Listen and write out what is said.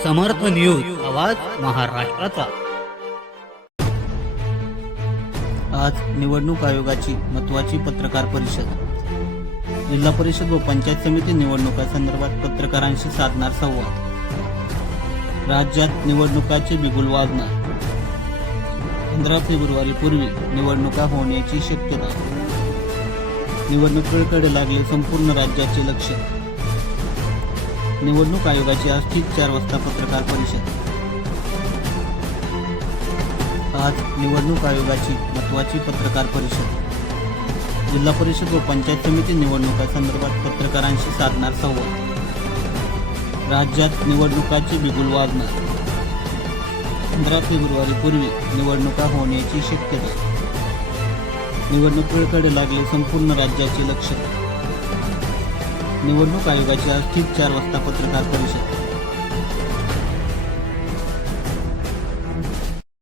समर्थ news आवाज महाराष्ट्राचा. आज निवडणूक आयोगाची महत्वाची पत्रकार परिषद. जिल्हा परिषद व पंचायत समिती निवडणुकांसंदर्भात पत्रकारांशी साधणार संवाद. राज्यात निवडणुकाचे बिगुल वाजणार पंधरा फेब्रुवारी पूर्वी निवडणुका होण्याची शक्यता. निवडणुकीकडे लागले संपूर्ण राज्याचे लक्ष. निवडणूक आयोगाची आज ठीक चार वाजता पत्रकार परिषद. आज निवडणूक आयोगाची महत्वाची पत्रकार परिषद. जिल्हा परिषद व पंचायत समिती निवडणुकांसंदर्भात पत्रकारांशी साधणार संवाद. राज्यात निवडणुकाची बिगुल वाजणार पंधरा फेब्रुवारी पूर्वी निवडणुका होण्याची शक्यता. निवडणुकीकडे लागले संपूर्ण राज्याचे लक्ष. निवडणूक आयोगाची आज ठीक चार वाजता पत्रकार परिषद.